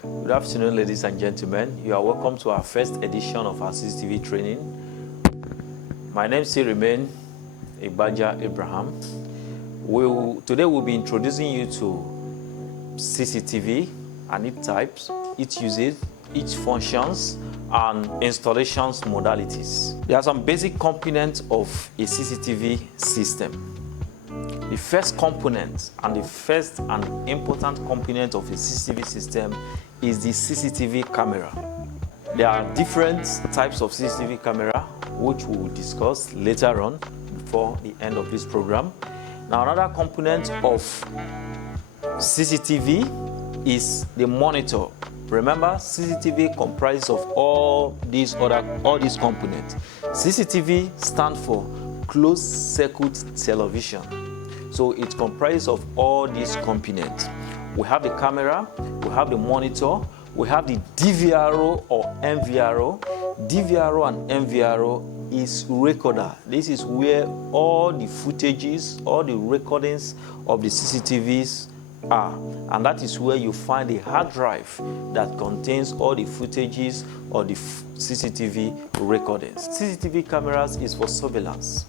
Good afternoon, ladies and gentlemen. You are welcome to our first edition of our CCTV training. My name still remains Ibaja Abraham. Today we'll be introducing you to CCTV and its types, its usage, its functions, and installations modalities. There are some basic components of a CCTV system. The first component and the first and important component of a CCTV system is the CCTV camera. There are different types of CCTV camera which we will discuss later on before the end of this program. Now, another component of CCTV is the monitor. Remember, CCTV comprises of all these components. CCTV stands for closed circuit television. So it comprises of all these components. We have the camera, we have the monitor, we have the DVRO or MVRO. DVRO and MVRO is recorder. This is where all the footages, all the recordings of the CCTVs are. And that is where you find the hard drive that contains all the footages or the CCTV recordings. CCTV cameras is for surveillance.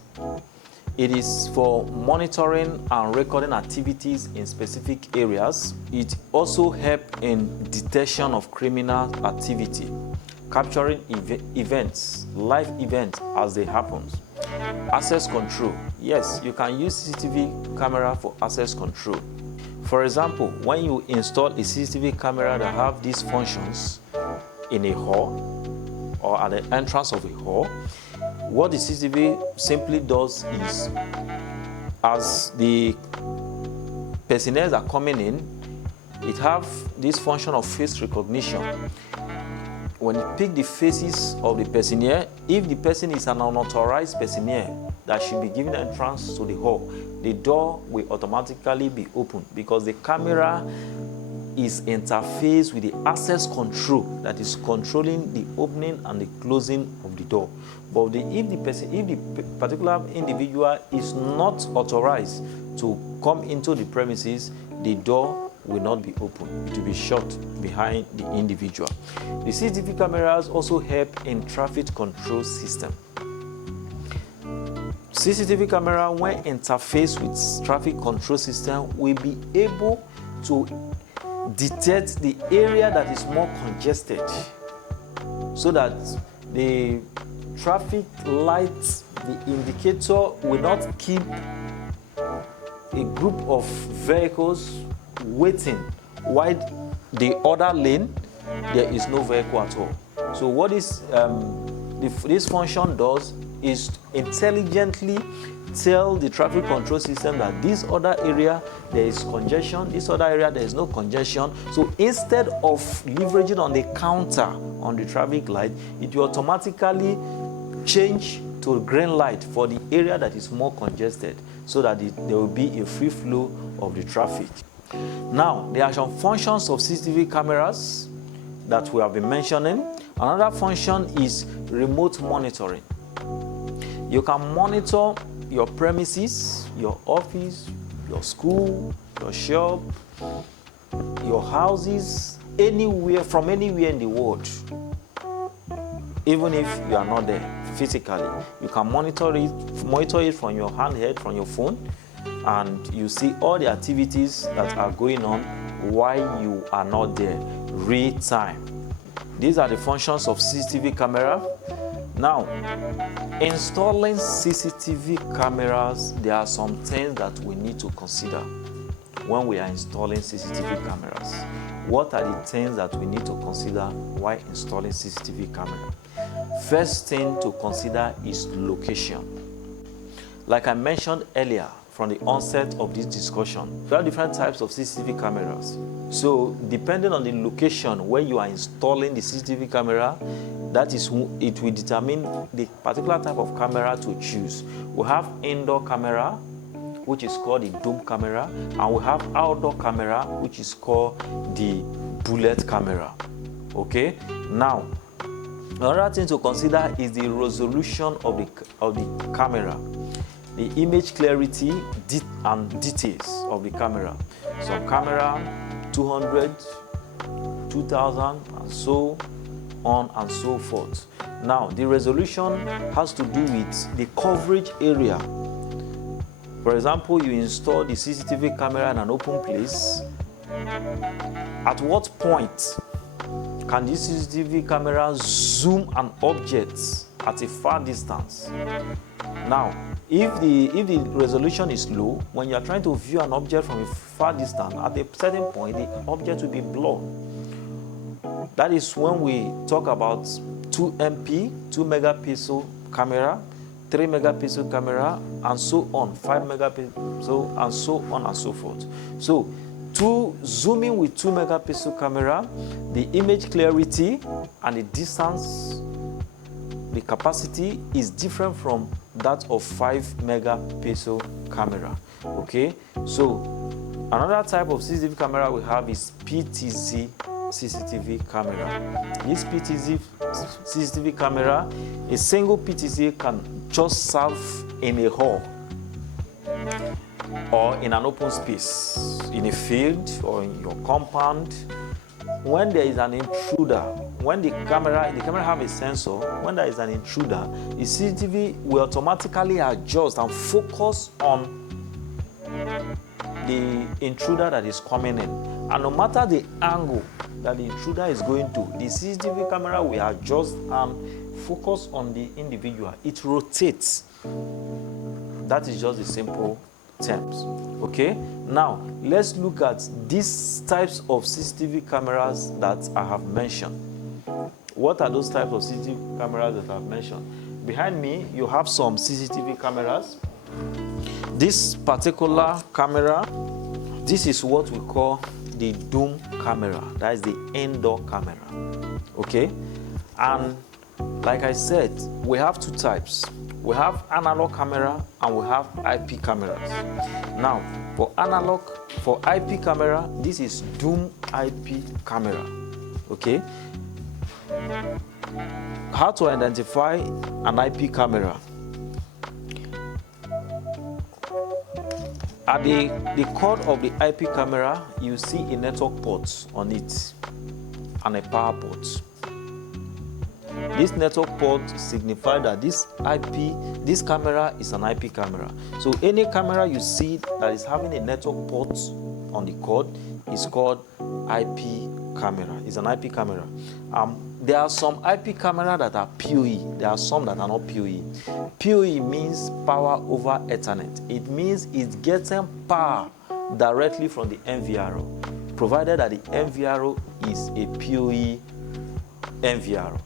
It is for monitoring and recording activities in specific areas. It also helps in detection of criminal activity, capturing events, live events as they happen. Access control. Yes, you can use CCTV camera for access control. For example, when you install a CCTV camera that have these functions in a hall or at the entrance of a hall, what the CCTV simply does is, as the personnel are coming in, it have this function of face recognition. When you pick the faces of the personnel, if the person is an unauthorized personnel that should be given entrance to the hall, the door will automatically be opened because the camera is interfaced with the access control that is controlling the opening and the closing of the door. But if the particular individual is not authorized to come into the premises, the door will not be open. It will be shut behind the individual. The CCTV cameras also help in traffic control system. CCTV camera, when interfaced with traffic control system, will be able to detect the area that is more congested so that the traffic lights, the indicator will not keep a group of vehicles waiting while the other lane there is no vehicle at all. So what this function does is intelligently tell the traffic control system that this other area there is congestion, this other area there is no congestion. So instead of leveraging on the counter on the traffic light, it will automatically change to green light for the area that is more congested so that there will be a free flow of the traffic. Now, there are some functions of CCTV cameras that we have been mentioning. Another function is remote monitoring. You can monitor your premises, your office, your school, your shop, your houses, anywhere, from anywhere in the world. Even if you are not there physically, you can monitor it from your handheld, from your phone, and you see all the activities that are going on while you are not there, real time. These are the functions of CCTV camera. Now, installing CCTV cameras, there are some things that we need to consider when we are installing CCTV cameras. What are the things that we need to consider while installing CCTV camera? First thing to consider is location. Like I mentioned earlier, from the onset of this discussion, there are different types of CCTV cameras. So depending on the location where you are installing the CCTV camera, that is, it will determine the particular type of camera to choose. We have indoor camera, which is called the dome camera, and we have outdoor camera, which is called the bullet camera. Okay? Now, another thing to consider is the resolution of the camera, the image clarity and details of the camera. Some camera 200 2000, and so on and so forth. Now, the resolution has to do with the coverage area. For example, you install the CCTV camera in an open place. At what point can the CCTV camera zoom an object at a far distance? Now, if the resolution is low, when you are trying to view an object from a far distance, at a certain point, the object will be blurred. That is when we talk about 2MP, 2 megapixel camera, 3 megapixel camera, and so on, 5 megapixel, and so on and so forth. So, zooming with 2 megapixel camera, the image clarity and the distance, the capacity is different from that of 5 megapixel camera. Okay, so another type of CCTV camera we have is PTZ CCTV camera. This PTZ CCTV camera, a single PTZ can just serve in a hall or in an open space, in a field or in your compound. When there is an intruder, when the camera have a sensor, when there is an intruder, the CCTV will automatically adjust and focus on the intruder that is coming in. And no matter the angle that the intruder is going to, the CCTV camera will adjust and focus on the individual. It rotates. That is just the simple terms. Okay, now let's look at these types of CCTV cameras that I have mentioned. What are those types of CCTV cameras that I've mentioned? Behind me, you have some CCTV cameras. This particular camera, this is what we call the dome camera. That is the indoor camera. Okay, and like I said, we have two types. We have analog camera and we have IP cameras. Now, for IP camera, this is dome IP camera. Okay, how to identify an IP camera? At the cord of the IP camera, you see a network port on it and a power port. This network port signifies that this camera is an IP camera. So any camera you see that is having a network port on the cord is called IP camera. It's an IP camera. There are some IP cameras that are PoE. There are some that are not PoE. PoE means power over Ethernet. It means it's getting power directly from the NVRO, provided that the NVRO is a PoE NVRO.